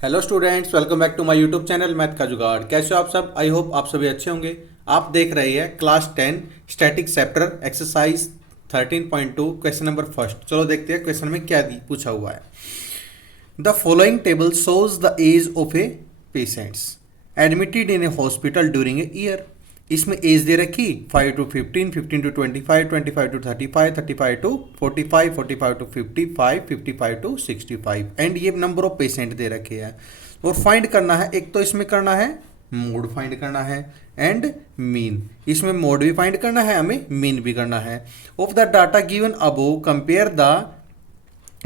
Hello students, welcome back to my YouTube channel math का जुगाड़। कैसे हो आप सब? आई होप आप सभी अच्छे होंगे। आप देख रहे हैं class 10 static chapter exercise 13.2 question number first. चलो देखते हैं क्वेश्चन में क्या पूछा हुआ है। The following table shows the age of a patients admitted in a hospital during a year. इसमें एज दे रखी 5 to 15, 15 to 25, 25 to 35, 35 to 45, 45 to 55, 55 to 65 and ये नंबर ऑफ पेशेंट दे रखे हैं। और फाइंड करना है, एक तो इसमें करना है मोड फाइंड करना है एंड मीन। इसमें मोड भी फाइंड करना है, हमें मीन भी करना है। Of the data given above compare the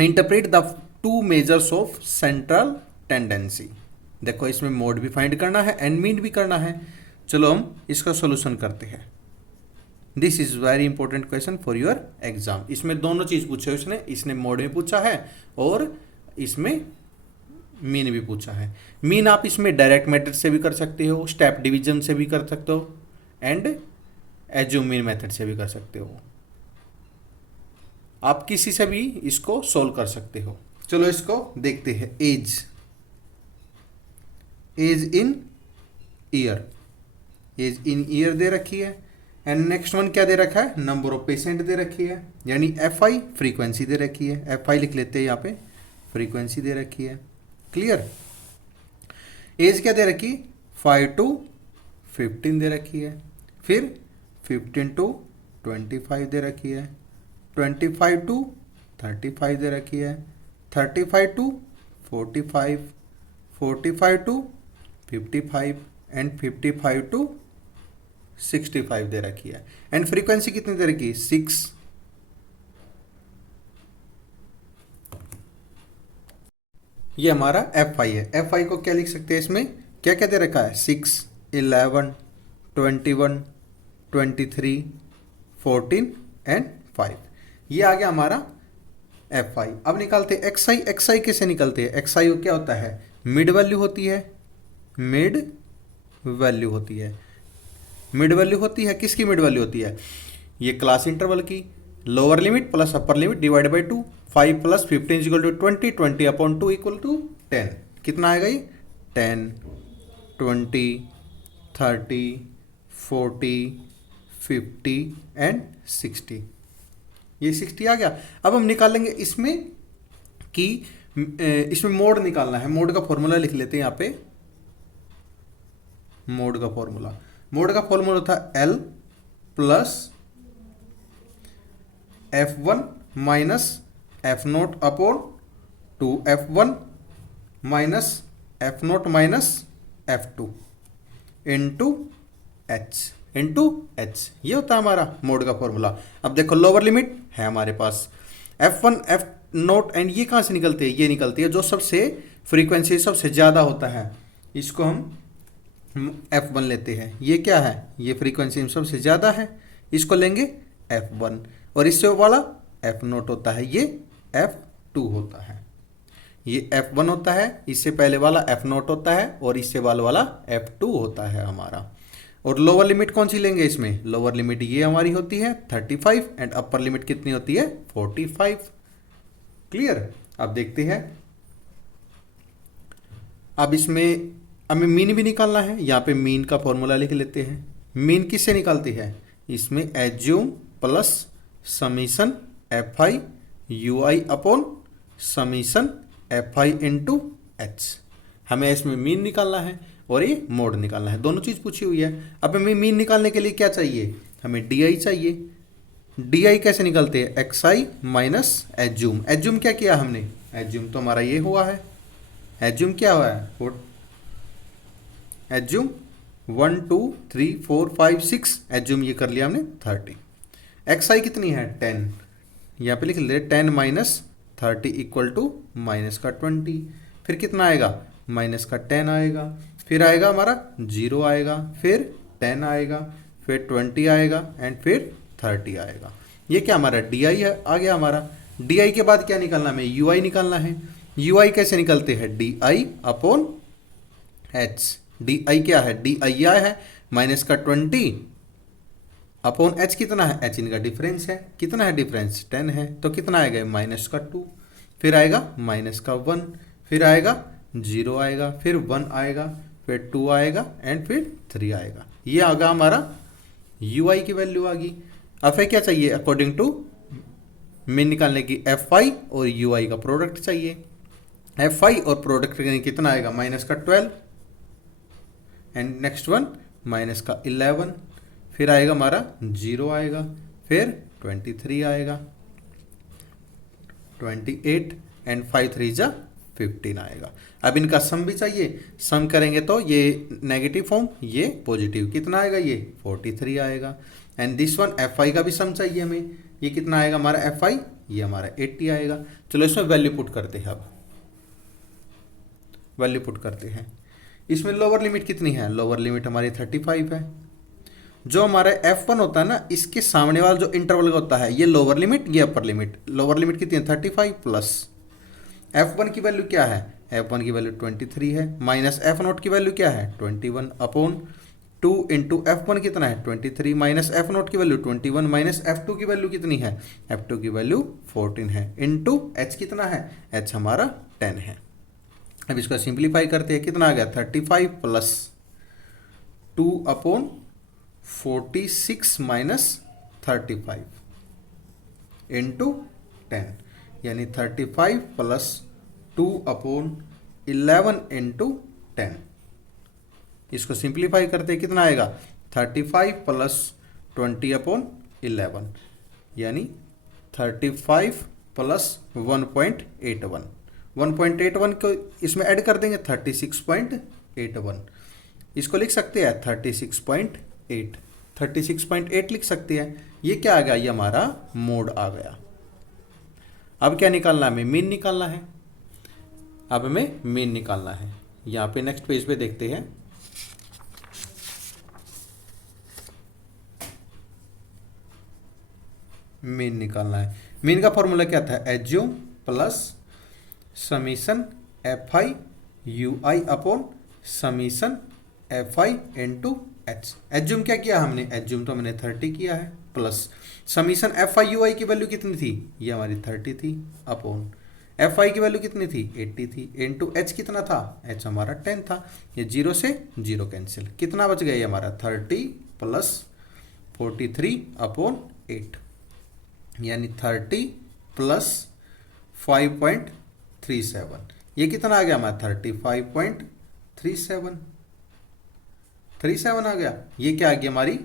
interpret the two measures of central tendency. देखो इसमें मोड भी फाइंड करना है एंड मीन भी करना है। चलो हम इसका सॉल्यूशन करते हैं। This is very important question for your exam. इसमें दोनों चीज पूछे इसने मोड में पूछा है और इसमें मीन भी पूछा है। मीन आप इसमें डायरेक्ट मेथड से भी कर सकते हो, स्टेप डिवीजन से भी कर सकते हो एंड एज्यूम मीन मेथड से भी कर सकते हो। आप किसी से भी इसको सोल्व कर सकते हो। चलो इसको देखते हैं। As in year, as in year दे रखी है एंड नेक्स्ट वन क्या दे रखा है, नंबर ऑफ पेशेंट दे रखी है, यानी एफ आई फ्रीक्वेंसी दे रखी है। एफ आई लिख लेते हैं यहाँ पे, फ्रीक्वेंसी दे रखी है। क्लियर। एज क्या दे रखी, 5 to 15 दे रखी है, फिर 15 to 25 दे रखी है, 25 to 35 दे रखी है, 35 to 45, 45 to 55 एंड 55 to 65 दे रखी है। एंड फ्रीक्वेंसी कितनी दे रखी, 6। ये हमारा एफ आई है। एफ आई को क्या लिख सकते हैं, इसमें क्या क्या दे रखा है, 6, 11, 21, 23, 14 एंड 5। ये आ गया हमारा एफ आई। अब निकालते हैं एक्स आई। एक्स आई कैसे निकलते हैं, एक्स आई क्या होता है, मिड वैल्यू होती है, मिड वैल्यू होती है। मिड वैल्यू होती है, किसकी मिड वैल्यू होती है, ये क्लास इंटरवल की। Lower limit plus upper limit divide by 2। 5 + 15 = 20, 20/2 = 10। कितना आएगा ये, 10, 20, 30, 40, 50 एंड 60। ये 60 आ गया। अब हम निकालेंगे इसमें कि इसमें मोड निकालना है। मोड का फॉर्मूला लिख लेते हैं यहाँ पे। मोड का फॉर्मूला था L + F1 - F0 upon 2F1 - F0 - F2 into H। ये होता है हमारा मोड का फॉर्मूला। अब देखो लोअर लिमिट है हमारे पास, F1 F0 एंड ये कहाँ से निकलती है, ये निकलती है जो सबसे फ्रीक्वेंसी सबसे ज़्यादा होता है, इसको हम F1 लेते हैं। ये क्या है, ये फ्रीक्वेंसी सबसे ज़्यादा है, इसको लेंगे F1। और इससे वाला F0 होता है, ये F2 होता है। ये F1 होता है, इससे पहले वाला F0 होता है और इससे वाला F2 होता है हमारा। और लोअर लिमिट कौन सी लेंगे इसमें, लोअर लिमिट ये हमारी होती है 35 एंड अपर लिमिट कितनी होती है, 45। क्लियर। अब देखते हैं। अब इसमें हमें मीन भी निकालना है। यहाँ पे मीन का फॉर्मूला लिख लेते हैं। मीन किससे निकालती है, इसमें assume plus summation F I you I upon summation F I into H. हमें इसमें मीन निकालना है और ये मोड निकालना है, दोनों चीज़ पूछी हुई है। अब हमें मीन निकालने के लिए क्या चाहिए, हमें डी आई चाहिए। डी आई कैसे निकलते हैं, एक्स आई माइनस एज्यूम। एज्यूम क्या किया हमने, एज्यूम तो हमारा ये हुआ है। एज्यूम क्या हुआ है, एज्यूम 1 2 3 4 5 6, एज्यूम ये कर लिया हमने 30। एक्स आई कितनी है, 10। यहाँ पे लिख ले 10 - 30 = -20। फिर कितना आएगा, -10 आएगा, फिर आएगा हमारा 0 आएगा, फिर 10 आएगा, फिर 20 आएगा एंड फिर 30 आएगा। ये क्या हमारा डी आई आ गया हमारा। डी आई के बाद क्या निकालना है, हमें यू आई निकालना है। यू आई कैसे निकलते हैं, D I upon H. D I क्या है, डी आई है -20 अपॉन एच कितना है, एच इनका डिफरेंस है। कितना है डिफरेंस, 10 है, तो कितना आएगा -2। फिर आएगा -1, फिर आएगा 0 आएगा, फिर 1 आएगा, फिर 2 आएगा एंड फिर 3 आएगा। ये आगा हमारा ui की वैल्यू आ गई। अब फिर क्या चाहिए, अकॉर्डिंग टू मीन निकालने की fi और ui का प्रोडक्ट चाहिए। fi और प्रोडक्ट कितना आएगा, माइनस का 12 एंड नेक्स्ट वन माइनस का 11, फिर आएगा हमारा 0 आएगा, फिर 23 आएगा, 28 एंड 5 3 जा 15 आएगा। अब इनका सम भी चाहिए, सम करेंगे तो ये नेगेटिव फॉर्म, ये पॉजिटिव, कितना आएगा, ये 43 आएगा। एंड दिस वन fi का भी सम चाहिए हमें, ये कितना आएगा हमारा fi, ये हमारा 80 आएगा। चलो इसमें वैल्यू पुट करते हैं। अब वैल्यू पुट करते हैं। इसमें लोअर लिमिट कितनी है, लोअर लिमिट हमारी 35 है। जो हमारा f1 होता है ना, इसके सामने वाला जो इंटरवल का होता है, ये लोअर लिमिट, ये अपर लिमिट। लोअर लिमिट कितनी है, 35 प्लस f1 की वैल्यू क्या है, f1 की वैल्यू 23 है, माइनस f0 की वैल्यू क्या है 21 अपॉन 2 इंटू f1 कितना है 23, माइनस f0 की वैल्यू 21, माइनस f2 की वैल्यू कितनी है, f2 की वैल्यू 14 है, इंटू h कितना है, h हमारा 10 है। अब इसका सिंप्लीफाई करते हैं, कितना आ गया 35 प्लस 2 अपॉन 46 माइनस 35 इंटू 10, यानी 35 प्लस 2 अपॉन 11 इंटू 10। इसको सिंप्लीफाई करते हैं, कितना आएगा 35 प्लस 20 अपॉन 11, यानी 35 प्लस 1.81, 1.81 को इसमें ऐड कर देंगे 36.81। इसको लिख सकते हैं 36.8, 36.8 लिख सकते हैं। ये क्या आ गया, ये हमारा मोड आ गया। अब क्या निकालना है, हमें मीन निकालना है। अब हमें मीन निकालना है। यहाँ पे नेक्स्ट पेज पे देखते हैं। मीन निकालना है। मीन का फॉर्मूला क्या था, assume plus summation fi ui upon summation fi into H. Assume क्या किया हमने, एज्यूम तो हमने 30 किया है, प्लस समीशन fi ui की वैल्यू कितनी थी, ये हमारी 30 थी, अपॉन fi की वैल्यू कितनी थी 80 थी, इंटू h कितना था, h हमारा 10 था। ये 0 से 0 कैंसिल, कितना बच गया, ये हमारा 30 प्लस 43 अपॉन 8, यानी 30 प्लस 5.37, ये कितना आ गया हमारा 35.37 आ गया। ये क्या आ गया हमारी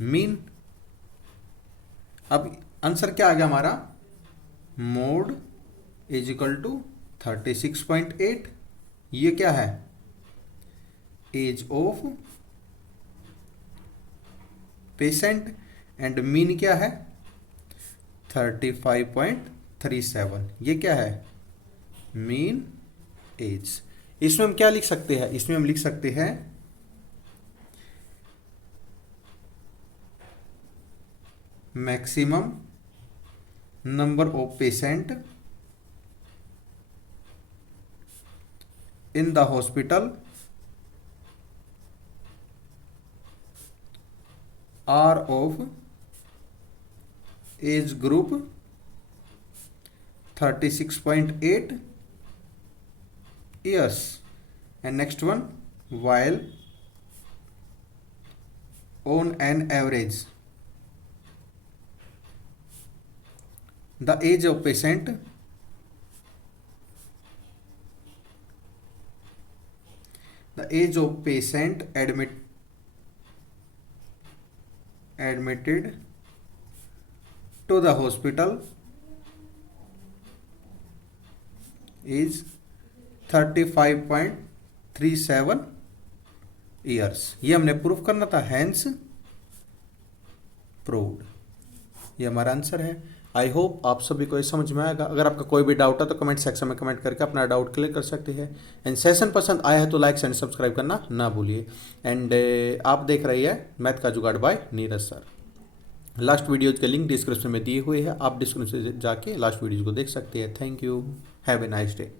मीन। अब आंसर क्या आ गया हमारा, मोड इज इक्वल टू 36.8। ये क्या है, age of patient, and mean क्या है 35.37। ये क्या है, मीन एज। इसमें हम क्या लिख सकते हैं, इसमें हम लिख सकते हैं maximum number of patient in the hospital are of age group 36.8 years, and next one, while on an average the age of patient admitted to the hospital is 35.37 years. ये हमने प्रूफ करना था, हैंस प्रूव्ड। ये हमारा answer है। I hope आप सभी को ये समझ में आएगा। अगर आपका कोई भी डाउट है तो कमेंट सेक्शन में कमेंट करके अपना डाउट क्लियर कर सकते हैं। एंड सेशन पसंद आया है तो लाइक एंड सब्सक्राइब करना ना भूलिए। एंड आप देख रही है मैथ का जुगाड़ by Neeraj sir. Last videos के लिंक डिस्क्रिप्शन में दिए हुए हैं, आप डिस्क्रिप्शन से जाके लास्ट वीडियोज को देख सकते हैं। Thank you, have a nice day.